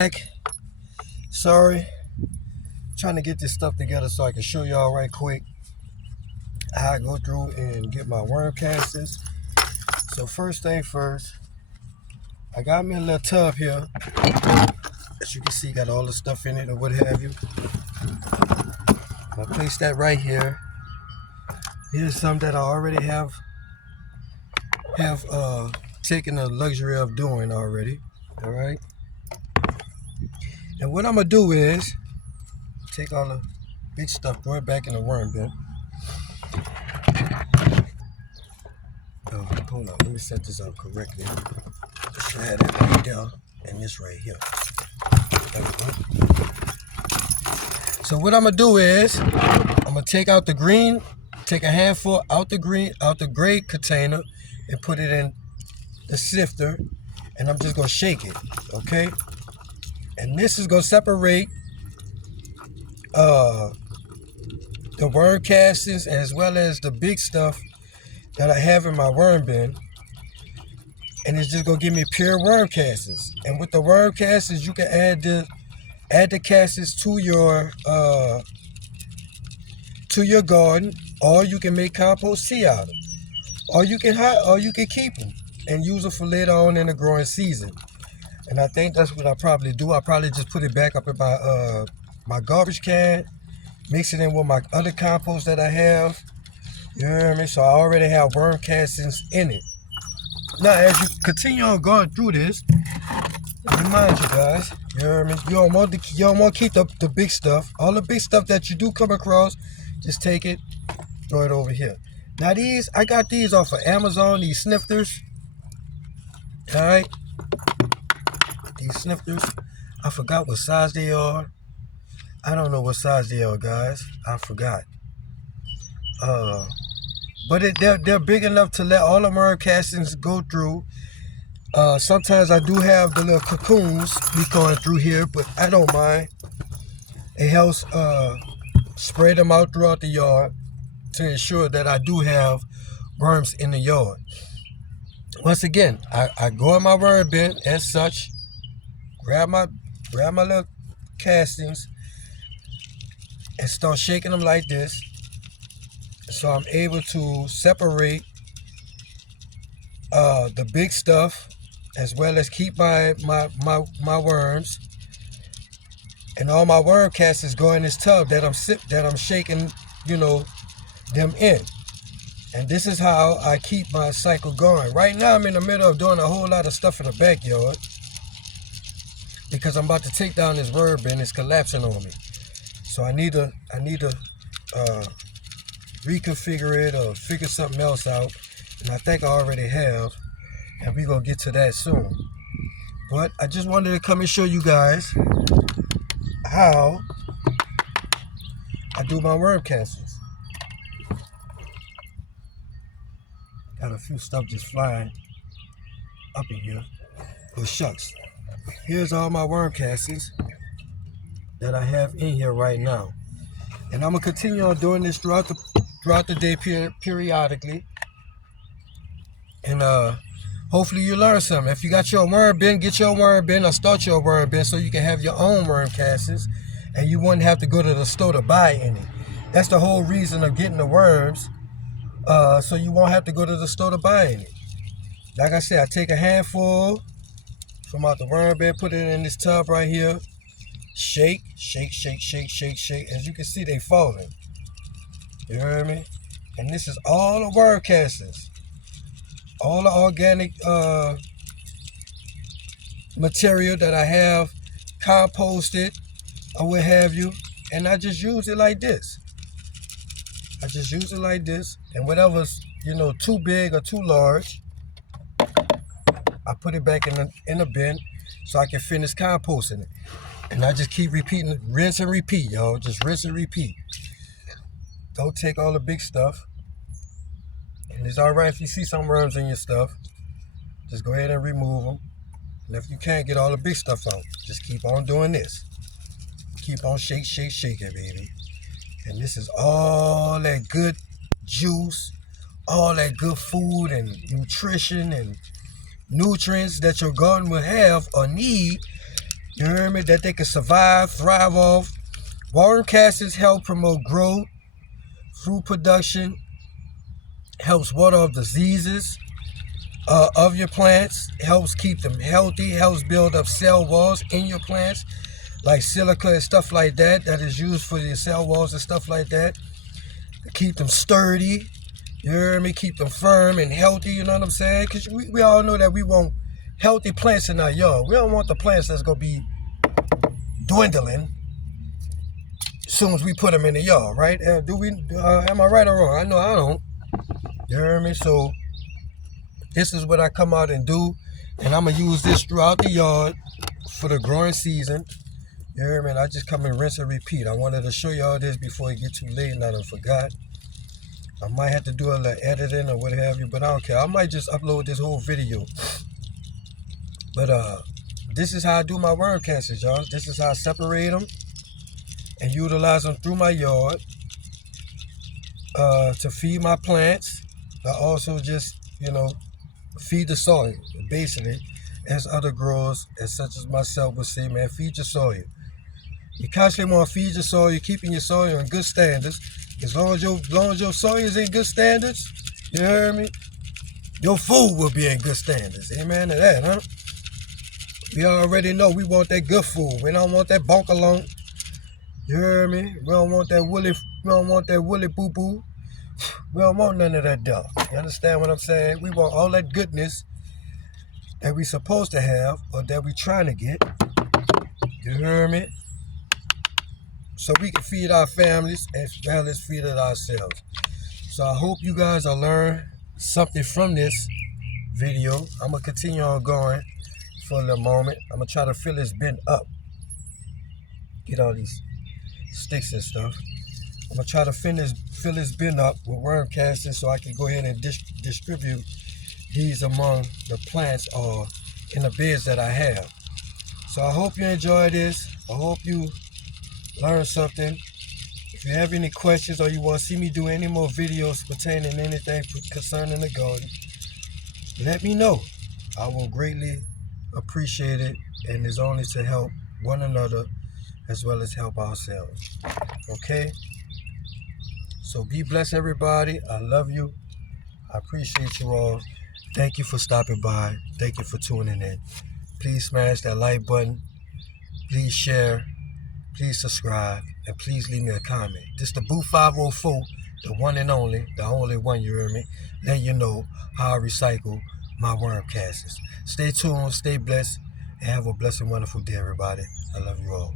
Back. Sorry, trying to get this stuff together so I can show y'all right quick how I go through and get my worm castings. So first thing first, I got me a little tub here. As you can see, got all the stuff in it or what have you. I'll place that right here. Here's some that I already have taken the luxury of doing already. All right. And what I'm gonna do is take all the big stuff, throw it back in the worm bin. Oh, hold on, let me set this up correctly. I should have that right there and this right here. There we go. So what I'm gonna do is I'm gonna take out the green, take a handful out the gray container and put it in the sifter, and I'm just gonna shake it, okay? And this is gonna separate the worm castings as well as the big stuff that I have in my worm bin, and it's just gonna give me pure worm castings. And with the worm castings, you can add the castings to your garden, or you can make compost tea out of them, or you can keep them and use them for later on in the growing season. And I think that's what I probably do. I probably just put it back up in my garbage can, mix it in with my other compost that I have. You hear me? So I already have worm castings in it. Now, as you continue on going through this, remind you guys, you hear me? You don't want to keep the big stuff. All the big stuff that you do come across, just take it, throw it over here. Now I got these off of Amazon, these snifters. All right, these snifters. I forgot what size they are. I don't know what size they are, guys. I forgot. But they're big enough to let all the worm castings go through. Sometimes I do have the little cocoons be going through here, but I don't mind. It helps spread them out throughout the yard to ensure that I do have worms in the yard. Once again, I go in my worm bin as such, grab my little castings and start shaking them like this, so I'm able to separate the big stuff as well as keep my worms. And all my worm castings go in this tub that I'm shaking, them in. And this is how I keep my cycle going. Right now I'm in the middle of doing a whole lot of stuff in the backyard because I'm about to take down this worm bin. It's collapsing on me. So I need to reconfigure it or figure something else out. And I think I already have. And we're going to get to that soon. But I just wanted to come and show you guys how I do my worm castings. Got a few stuff just flying up in here. Oh shucks. Here's all my worm castings that I have in here right now. And I'm gonna continue on doing this throughout the day periodically. And hopefully you learn something. If you got your worm bin, get your worm bin or start your worm bin so you can have your own worm castings and you wouldn't have to go to the store to buy any. That's the whole reason of getting the worms. So you won't have to go to the store to buy any. Like I said, I take a handful from out the worm bin, put it in this tub right here. Shake, shake, shake, shake, shake, shake. As you can see, they falling. You hear me? And this is all the worm castings. All the organic material that I have composted or what have you. And I just use it like this. And whatever's, too big or too large, I put it back in the bin so I can finish composting it. And I just keep repeating it, rinse and repeat, y'all. Just rinse and repeat. Don't take all the big stuff. And it's all right if you see some worms in your stuff. Just go ahead and remove them. And if you can't get all the big stuff out, just keep on doing this. Keep on shaking, baby. And this is all that good juice, all that good food and nutrition and nutrients that your garden will have or need You hear me? That they can survive, thrive off. Worm castings help promote growth, fruit production, helps ward off diseases of your plants, helps keep them healthy, helps build up cell walls in your plants, like silica and stuff like that, that is used for your cell walls and stuff like that, to keep them sturdy, you hear me, keep them firm and healthy, you know what I'm saying? Because we all know that we want healthy plants in our yard. We don't want the plants that's going to be dwindling as soon as we put them in the yard, right? Am I right or wrong? I know I don't. You hear me? So this is what I come out and do, and I'm going to use this throughout the yard for the growing season. You hear me? I just come and rinse and repeat. I wanted to show y'all this before it get too late and I done forgot. I might have to do a little editing or what have you, but I don't care. I might just upload this whole video. But this is how I do my worm castings, y'all. This is how I separate them and utilize them through my yard to feed my plants. I also just, feed the soil, basically, as other growers, as such as myself would say, man, feed your soil. You constantly want to feed your soil. You're keeping your soil in good standards. As long as your soil is in good standards, you hear me? Your food will be in good standards. Amen to that, huh? We already know we want that good food. We don't want that bonkalone. You hear me? We don't want that woolly boo-boo. We don't want none of that duff. You understand what I'm saying? We want all that goodness that we supposed to have or that we trying to get. You hear me? So we can feed our families as well as feed it ourselves. So I hope you guys will learn something from this video. I'm going to continue on going for a little moment. I'm going to try to fill this bin up. Get all these sticks and stuff. I'm going to try to fill this bin up with worm castings so I can go ahead and distribute these among the plants or in the beds that I have. So I hope you enjoy this. I hope you learn something. If you have any questions or you want to see me do any more videos pertaining to anything concerning the garden, let me know. I will greatly appreciate it, and it's only to help one another as well as help ourselves. Okay? So be blessed, everybody. I love you. I appreciate you all. Thank you for stopping by. Thank you for tuning in. Please smash that like button. Please share. Please subscribe, and please leave me a comment. This is the Boo 504, the one and only, the only one, you hear me? Letting you know how I recycle my worm castings. Stay tuned, stay blessed, and have a blessed and wonderful day, everybody. I love you all.